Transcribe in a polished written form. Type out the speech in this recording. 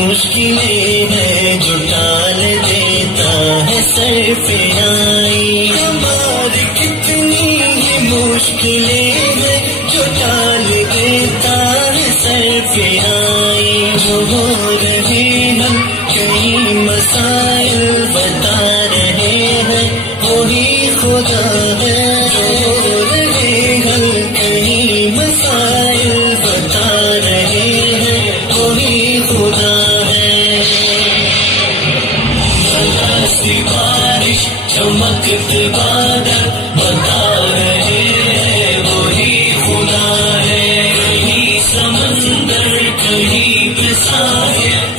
مشکلیں ہیں جو ٹال دیتا ہے سر پہ آئی، ہماری کتنی ہی مشکلیں ہیں جو ٹال دیتا ہے سر پہ آئی، جو ہو رہے ہیں کئی مسائل بتا رہے ہیں وہی خدا ہے، جو ہو رہے ہیں کئی مسائل بتا رہے ہیں وہی خدا ہے۔ برس بارش چمکت بادل بتا